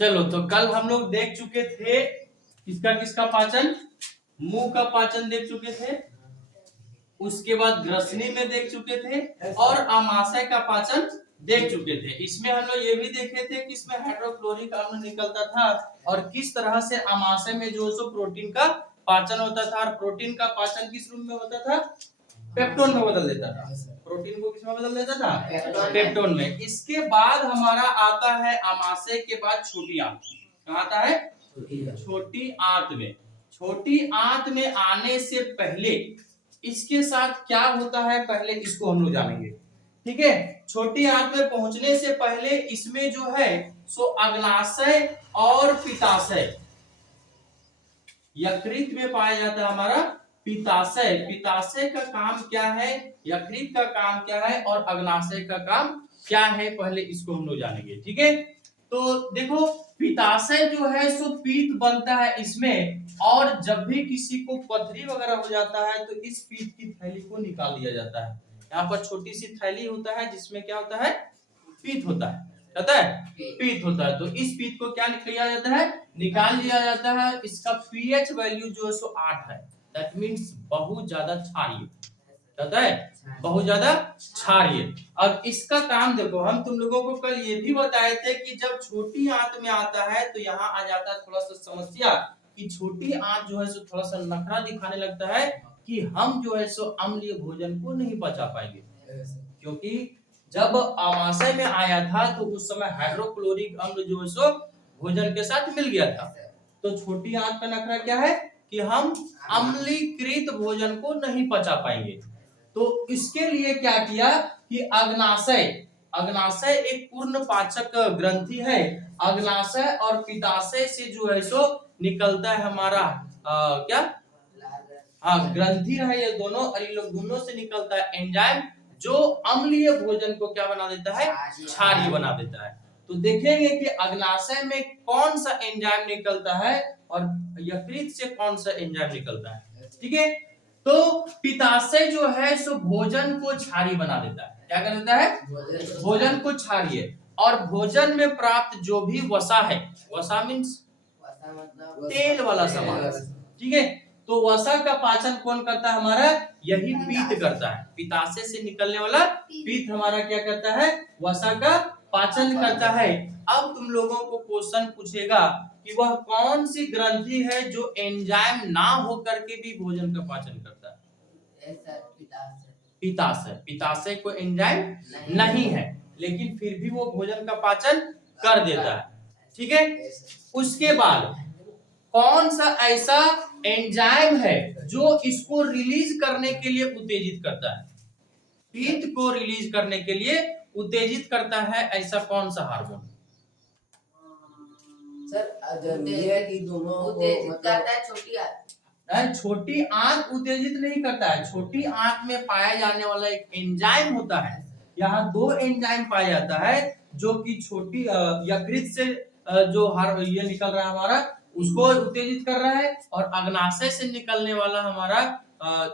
चलो तो कल हम लोग देख चुके थे किसका किसका पाचन, मुंह का पाचन देख चुके थे, उसके बाद ग्रसनी में देख चुके थे और आमाशय का पाचन देख चुके थे। इसमें हम लोग ये भी देखे थे कि इसमें हाइड्रोक्लोरिक अम्ल निकलता था और किस तरह से आमाशय में जो सो प्रोटीन का पाचन होता था और प्रोटीन का पाचन किस रूप में होता था, पेप्टोन में बदल देता था। प्रोटीन को किसमें बदल देता था, पेप्टोन में। इसके बाद हमारा आता है आमाशय के बाद छोटी आंत। कहाँ आता है, छोटी आंत में। छोटी आंत में आने से पहले इसके साथ क्या होता है पहले इसको हम लोग जानेंगे, ठीक है। छोटी आंत में पहुंचने से पहले इसमें जो है सो अग्नाशय और पित्ताशय, यकृत में पाया जाता है हमारा पित्ताशय। पित्ताशय का काम क्या है, यकृत का काम क्या है और अग्नाशय का काम क्या है, पहले इसको हम लोग जानेंगे, ठीक है। तो देखो पित्ताशय जो है सो पीत बनता है इसमें, और जब भी किसी को पथरी वगैरह हो जाता है तो इस पीत की थैली को निकाल दिया जाता है। यहाँ पर छोटी सी थैली होता है जिसमें क्या होता है, पीत होता है, पता है, पीत होता है। तो इस पीत को क्या किया जाता है, निकाल लिया जाता है। इसका पीएच वैल्यू जो है सो 8 है, दैट मींस बहुत ज्यादा क्षारीय, पता है, बहुत ज्यादा क्षारीय। अब इसका काम देखो, हम तुम लोगों को कल ये भी बताए थे कि जब छोटी आंत में आता है तो यहाँ आ जाता है थोड़ा सा समस्या कि छोटी आंत जो है सो थोड़ा सा नखरा दिखाने लगता है कि हम जो है सो अम्लीय भोजन को नहीं पचा पाएंगे, क्योंकि जब आमाशय में आया था तो उस समय हाइड्रोक्लोरिक अम्ल जो है सो भोजन के साथ मिल गया था। तो छोटी आंत का नखरा क्या है कि हम अम्लीकृत भोजन को नहीं पचा पाएंगे। तो इसके लिए क्या किया कि अग्नाशय, अग्नाशय एक पूर्ण पाचक ग्रंथि है। अग्नाशय और पित्ताशय से जो है सो निकलता है हमारा क्या, हाँ ग्रंथि है ये दोनों, और ये लोग दोनों से निकलता है एंजाइम जो अम्लीय भोजन को क्या बना देता है, क्षारीय बना देता है। तो देखेंगे कि अग्नाशय में कौन सा एंजाइम निकलता है और यकृत से कौन सा एंजाइम निकलता है, ठीक है। तो पित्ताशय जो है सो भोजन को क्षारीय बना देता है। क्या कर देता है, भोजन को क्षारीय। और भोजन में प्राप्त जो भी वसा है, वसा मीन्स तेल वाला सामान, ठीक है। तो वसा का पाचन कौन करता है, हमारा यही पीत करता है। पित्ताशय से निकलने वाला पीत हमारा क्या करता है, वसा का पाचन करता है। अब तुम लोगों को क्वेश्चन पूछेगा कि वह कौन सी ग्रंथि है जो एंजाइम ना होकर के भी भोजन का पाचन करता है, पित्ताशय। पित्ताशय को एंजाइम नहीं है लेकिन फिर भी वो भोजन का पाचन कर देता है, ठीक है। उसके बाद कौन सा ऐसा एंजाइम है जो इसको रिलीज करने के लिए उत्तेजित करता है, पीत को रिलीज करने के लिए उत्तेजित करता है, ऐसा कौन सा हार्मोन छोटी आंत उत्तेजित नहीं करता है। छोटी आंत में पाया जाने वाला एक एंजाइम होता है, यहाँ दो एंजाइम पाया जाता है जो कि छोटी यकृत से जो ये निकल रहा है हमारा उसको उत्तेजित कर रहा है, और अग्नाशय से निकलने वाला हमारा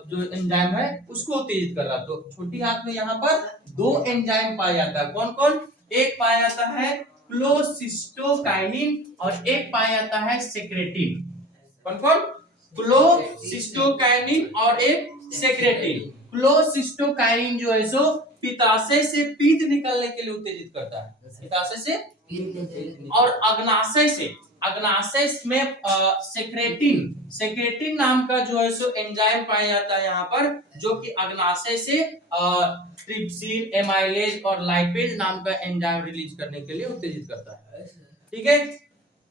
जो एंजाइम है उसको उत्तेजित कर रहा है। तो छोटी आंत में यहाँ पर दो एंजाइम पाया जाता है। कौन कौन, एक पाया जाता है क्लोसिस्टोकाइनिन और एक पाया जाता है सेक्रेटिन। कौन कौन, क्लोसिस्टोकाइनिन और एक सेक्रेटिन। क्लोसिस्टोकाइनिन जो है सो पित्ताशय से पीत निकलने के लिए उत्तेजित करता है, पित्ताशय से, और अग्नाशय से, अग्नाशय में सेक्रेटिन, सेक्रेटिन नाम का जो है सो एंजाइम पाया जाता है यहाँ पर, जो कि अग्नाशय से ट्रिप्सिन, एमाइलेज और लाइपेज नाम का एंजाइम रिलीज करने के लिए उत्तेजित करता है, ठीक है।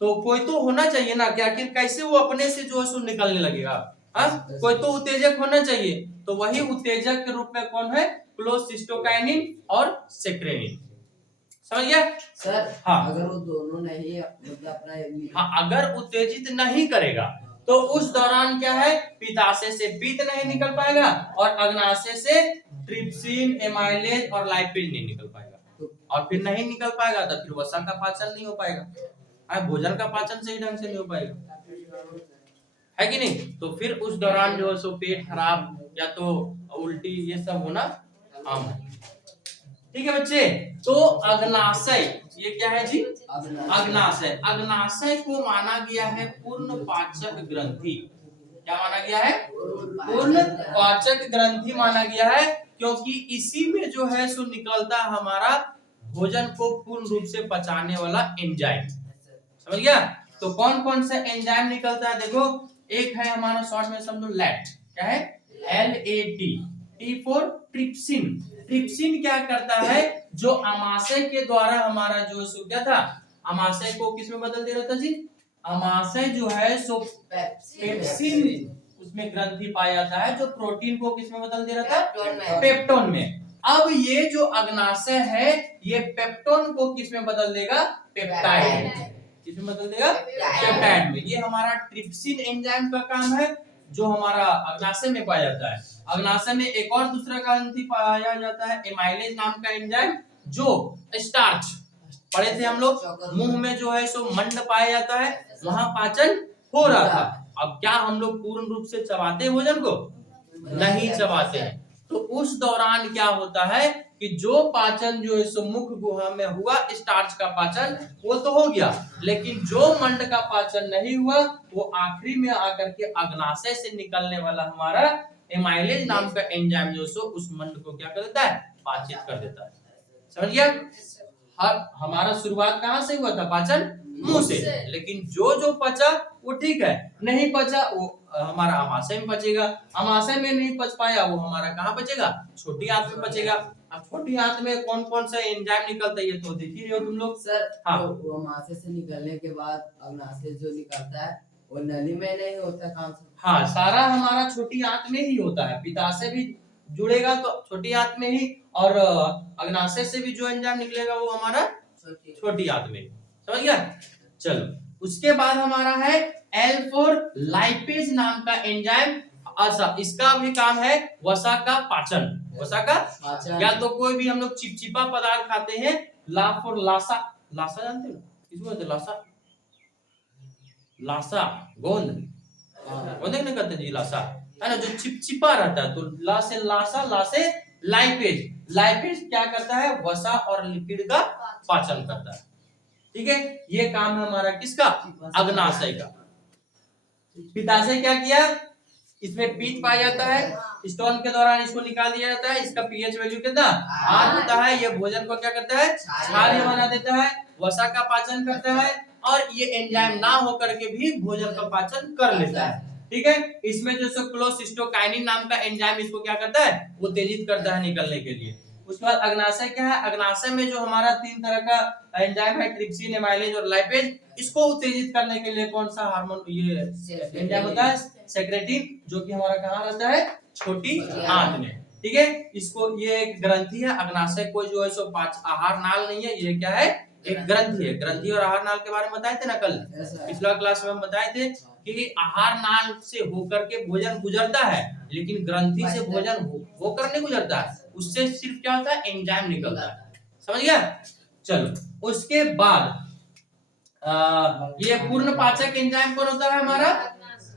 तो कोई तो होना चाहिए ना, क्या आखिर कैसे वो अपने से जो है सो निकलने लगेगा, कोई तो उत्तेजक होना चाहिए। तो वही उत्तेजक के रूप में कौन है, क्लोसिस्टोकाइनिन और सेक्रेटिन, समझ गया सर। हाँ, अगर वो दोनों नहीं मतलब अपना, हाँ अगर उत्तेजित नहीं करेगा तो उस दौरान क्या है, पित्ताशय से पीत नहीं निकल पाएगा और अग्नाशय से ट्रिप्सिन, एमाइलेज और लाइपेज नहीं निकल पाएगा, और फिर नहीं निकल पाएगा तो फिर वसा का पाचन नहीं हो पाएगा, भोजन का पाचन सही ढंग से नहीं हो पाएगा, है कि नहीं। तो फिर उस दौरान जो है सो पेट खराब या तो उल्टी ये सब होना आम है, ठीक है बच्चे। तो अग्नाशय ये क्या है जी? अग्नाशय। अग्नाशय। अग्नाशय को माना गया है पूर्ण पाचक ग्रंथि। क्या माना गया है? पूर्ण पाचक ग्रंथि माना गया है, क्योंकि इसी में जो है सो निकलता है हमारा भोजन को पूर्ण रूप से पचाने वाला एंजाइम। समझ गया? तो कौन कौन सा एंजाइम निकलता है देखो, एक है हमारा शॉर्ट में समझो लैट। क्या है? LAT। T for trypsin. Trypsin क्या करता है? जो अमाशय के द्वारा हमारा जो सो क्या था, अमाशय को किस में बदल दे रहा था जी? अमाशय जो है सो पेप्सिन उसमें ग्रंथि पाया जाता है, जो प्रोटीन को किस में बदल दे रहा था? पेप्टोन में। अब ये जो अग्नाशय है ये पेप्टोन को किस में बदल देगा? पेप्टाइड। किस में बदल देगा? पेप्टाइड में। ये हमारा ट्रिप्सिन एंजाइम का काम है, जो हमारा अग्नाशय में पाया जाता है। अग्नाशय में एक और दूसरा ग्रंथि पाया जाता है एमाइलेज नाम का एंजाइम, जो स्टार्च पढ़े थे हम लोग, मुंह में जो है सो मंड पाया जाता है, वहां पाचन हो रहा था। अब क्या हम लोग पूर्ण रूप से चबाते हैं भोजन को? नहीं चबाते हैं। तो उस दौरान क्या होता है कि जो पाचन जो है सो मुख गुहा में हुआ, स्टार्च का पाचन वो तो हो गया, लेकिन जो मंड का पाचन नहीं हुआ वो आखिरी में आकर के अग्नाशय से निकलने वाला हमारा एमाइलेज नाम का एंजाइम जो सो उस मंड को क्या कर देता है? पाचित कर देता है। समझ गया? हमारा शुरुआत कहाँ से हुआ था? पाचन मुंह से। लेकिन जो जो पचा वो ठीक है, नहीं पचा वो हमारा अमाशय में पचेगा। अमाशय में नहीं पच पाया वो हमारा कहाँ पचेगा? छोटी आंत में पचेगा। अब छोटी आंत में कौन कौन सा एंजाइम निकलता है ये तो देख ही रहे हो तुम लोग। सर हाँ। वो अमाशय से निकलने के बाद अग्नाशय जो निकलता है वो नली में नहीं होता काम से। हाँ, सारा हमारा छोटी आंत में ही होता है। पित्ताशय भी जुड़ेगा तो छोटी आंत में ही, और अग्नाशय से भी जो एंजाइम निकलेगा वो हमारा छोटी आंत में। समझ गया? चलो उसके बाद हमारा है L4 लाइपेज नाम का एंजाइम। अच्छा, इसका भी काम है वसा का पाचन। वसा का पाचन। या तो कोई भी हम लोग चिपचिपा पदार्थ खाते हैं, ला फॉर लासा। लासा जानते हो किसको कहते हैं? लासा, लासा गोंद, गोंद नहीं कहते जी, लासा है ना, जो चिपचिपा रहता है। तो ला से लासा, ला से लाइपेज। लाइपेज क्या करता है? वसा और लिपिड का पाचन करता है। ठीक है, ये काम है हमारा किसका? अग्नाशय का। पित्ताशय क्या किया? इसमें पीत पाया जाता है, स्टोन के दौरान इसको निकाल दिया जाता है। इसका पीएच वैल्यू कितना? 8 होता है। ये भोजन को क्या करता है? क्षारीय बना देता है, वसा का पाचन करता है, और ये एंजाइम ना होकर के भी भोजन का पाचन कर लेता है। ठीक है, इसमें जो सो क्लोसिस्टोकाइनिन नाम का एंजाइम इसको क्या करता है? वो तेजित करता है निकलने के लिए। उसके बाद अग्नाशय क्या है? अग्नाशय में जो हमारा 3 तरह का एंजाइम है, ट्रिप्सिन, एमाइलेज और लाइपेज, इसको उत्तेजित करने के लिए कौन सा हार्मोन ये एंजाइम होता है? सेक्रेटिन, जो कि हमारा कहाँ रहता है? छोटी आंत में। ठीक है, इसको ये एक ग्रंथि है। अग्नाशय कोई जो है सो आहार नाल नहीं है, ये क्या है? एक ग्रंथि है। ग्रंथि और आहार नाल के बारे में बताए थे ना कल, पिछला क्लास में हम बताए थे कि आहार नाल से होकर के भोजन गुजरता है, लेकिन ग्रंथि से भोजन होकर नहीं गुजरता है। उससे सिर्फ क्या होता है? एंजाइम निकलता है। समझ गया? चलो उसके बाद ये पूर्ण पाचक एंजाइम कौन होता है? हमारा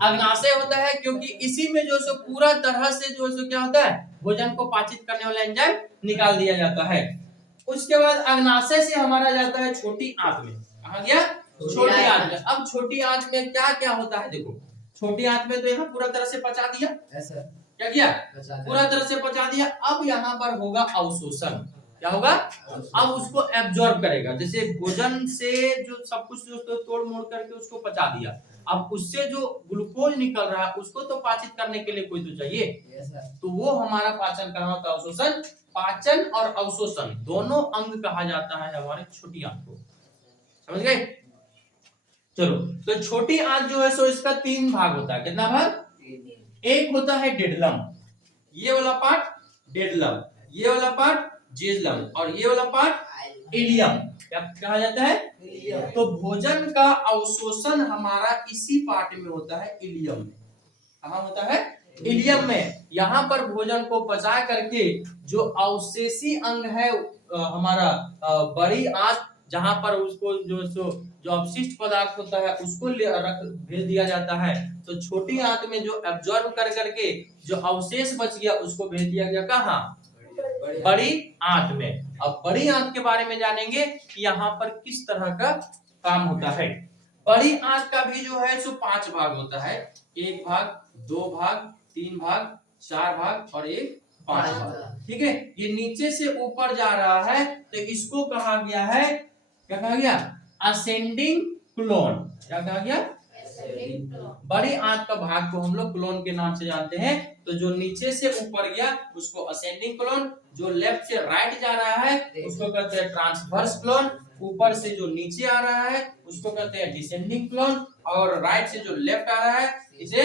अग्नाशय होता है, क्योंकि इसी में जो सो पूरा तरह से जो सो क्या होता है? भोजन को पाचित करने वाला एंजाइम निकाल दिया जाता है। उसके बाद अग्नाशय से हमारा जाता है छोटी आंत में। कहाँ गया? छोटी आंत में। अब छोटी आंत में क्या क्या होता है? देखो, छोटी आंत में तो यहाँ पूरा तरह से पचा दिया। क्या किया? पूरा तरह से पचा दिया। अब यहाँ पर होगा अवशोषण। क्या होगा? अब उसको एब्जॉर्ब करेगा। जैसे भोजन से जो सब कुछ जो तोड़ मोड़ करके उसको पचा दिया, अब उससे जो ग्लूकोज निकल रहा है उसको तो पाचित करने के लिए कोई तो चाहिए। तो वो हमारा पाचन कहाँ होता है? अवशोषण। पाचन और अवशोषण दोनों अंग कहा जाता है हमारे छोटी आंत को। समझ गए? चलो, तो छोटी आंत जो है सो इसका 3 भाग होता है। कितना भाग? एक होता है डेडलम, ये वाला पार्ट डेडलम, ये वाला पार्ट जेजलम, और ये वाला पार्ट इलियम। क्या कहा जाता है? तो भोजन का अवशोषण हमारा इसी पार्ट में होता है, इलियम में। कहाँ होता है? इलियम में। यहाँ पर भोजन को पचा करके जो अवशेषी अंग है हमारा बड़ी आंत, जहां पर उसको जो अपशिष्ट पदार्थ होता है उसको भेज दिया जाता है। तो छोटी आंत में जो एब्जॉर्ब कर करके जो अवशेष बच गया उसको भेज दिया गया कहाँ? बड़ी आंत में। अब बड़ी आंत के बारे में जानेंगे कि यहाँ पर किस तरह का काम होता है। बड़ी आंत का भी जो है सो 5 भाग होता है, 1 भाग, 2 भाग, 3 भाग, 4 भाग और 5 भाग। ठीक है, ये नीचे से ऊपर जा रहा है तो इसको कहा गया है, क्या कहा गया, असेंडिंग क्लोन। क्या कहा गया, बड़ी आंत का भाग को हम लोग क्लोन के नाम से जानते हैं। तो जो नीचे से ऊपर गया उसको असेंडिंग क्लोन, जो लेफ्ट से राइट जा रहा है उसको कहते हैं ट्रांसवर्स क्लोन, ऊपर से जो नीचे आ रहा है उसको कहते हैं डिसेंडिंग क्लोन, और राइट से जो लेफ्ट आ रहा है इसे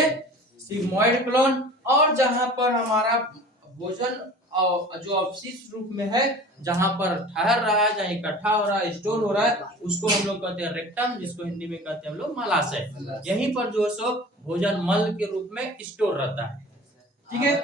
सिग्मोइड क्लोन। और जहां पर हमारा भोजन जो अवशिष्ट रूप में है, जहां पर ठहर रहा है, जहां इकट्ठा हो रहा है, स्टोर हो रहा है, उसको हम लोग कहते हैं रेक्टम, जिसको हिंदी में कहते हैं हम लोग मलाशय। यहीं पर जो सो भोजन मल के रूप में स्टोर रहता है। ठीक है,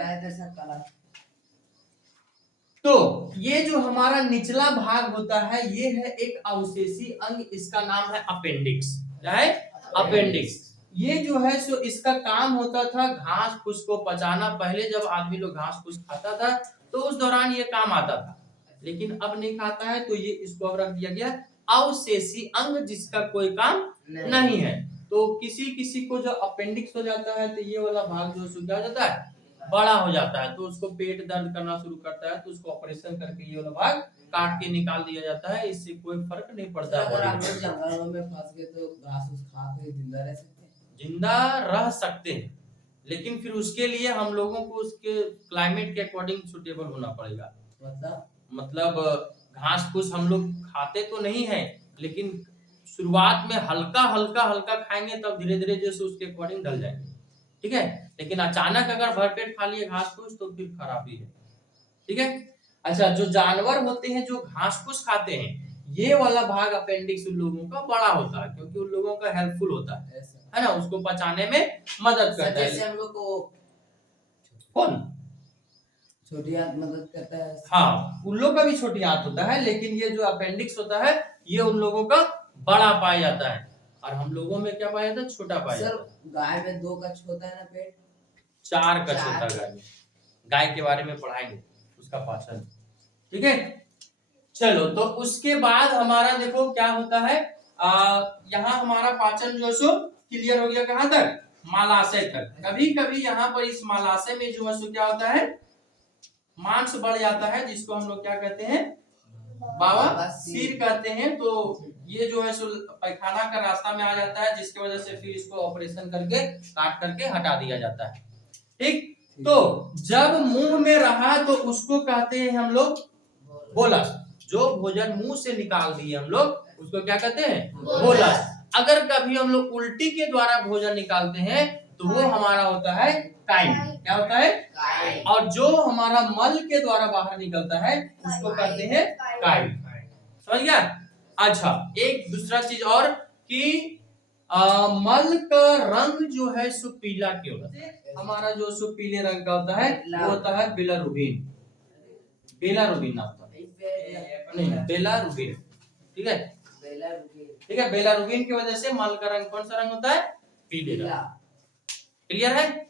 तो ये जो हमारा निचला भाग होता है ये है एक अवशेषी अंग, इसका नाम है अपेंडिक्स। क्या है, अपेंडिक्स। ये जो है सो इसका काम होता था घास फूस को पचाना। पहले जब आदमी लोग घास फूस खाता था तो उस दौरान ये काम आता था, लेकिन अब नहीं खाता है तो ये इसको अब रख दिया गया अवशेषी अंग, जिसका कोई काम नहीं है। तो किसी किसी को जो अपेंडिक्स हो जाता है तो ये वाला भाग जो सो क्या हो जाता है, बड़ा हो जाता है, तो उसको पेट दर्द करना शुरू करता है, तो उसको ऑपरेशन करके ये वाला भाग काट के निकाल दिया जाता है। इससे कोई फर्क नहीं पड़ता। अगर आप लोग जंगलों में फंस गए तो घास फूस खा के जिंदा रह सकते हैं? जिंदा रह सकते हैं, लेकिन फिर उसके लिए हम लोगों को उसके क्लाइमेट के अकॉर्डिंग सुटेबल होना पड़ेगा। मतलब घास फूस हम लोग खाते तो नहीं है, लेकिन शुरुआत में हल्का हल्का हल्का खाएंगे, तब धीरे धीरे जैसे उसके अकॉर्डिंग ढल जाएंगे। ठीक है, लेकिन अचानक अगर भरपेट खा लिए घास फूस तो फिर खराबी है। ठीक है, अच्छा, जो जानवर होते हैं जो घास फूस खाते हैं, ये वाला भाग अपेंडिक्स उन लोगों का बड़ा होता है, क्योंकि उन लोगों का हेल्पफुल होता है ना, उसको पचाने में मदद करता है। जैसे हम लोग को कौन छोटी आंत मदद करता है। हाँ, उन लोग का भी छोटी आंत होता है, लेकिन ये जो अपेंडिक्स होता है ये उन लोगों का बड़ा पाया जाता है, और हम लोगों में क्या पाया जाता है, छोटा पाया जाता है। गाय में 2 कच होता है ना पेट, 4 कच होता है गाय में। गाय के बारे में पढ़ाएंगे, उसका पाचन। ठीक है, चलो, तो उसके बाद हमारा देखो क्या होता है, यहाँ हमारा पाचन जो सो क्लियर हो गया, कहां तक, मालाशय तक। कभी कभी यहाँ पर इस मालाशय में जो है सो क्या होता है, मांस बढ़ जाता है, जिसको हम लोग क्या कहते हैं, बवासीर कहते हैं। तो ये जो है सो पैखाना का रास्ता में आ जाता है, जिसकी वजह से फिर इसको ऑपरेशन करके काट करके हटा दिया जाता है। ठीक, तो जब मुंह में रहा तो उसको कहते हैं हम लोग बोलस। जो भोजन मुंह से निकाल दिए हम लोग उसको क्या कहते हैं, बोलस। अगर कभी हम लोग उल्टी के द्वारा भोजन निकालते हैं तो वो हमारा होता है काइम। क्या होता है, और जो हमारा मल के द्वारा बाहर निकलता है उसको कहते हैं काइम। समझ गया। अच्छा, एक दूसरा चीज और कि मल का रंग जो है सो पीला क्यों होता है, हमारा जो सो पीले रंग का होता है वो होता है बिलारुबिन। बिलारुबिन नाम नहीं, बिलारुबिन। ठीक है, ठीक है, बिलारुबिन की वजह से मल का रंग कौन सा रंग होता है, पीले रंग। क्लियर है।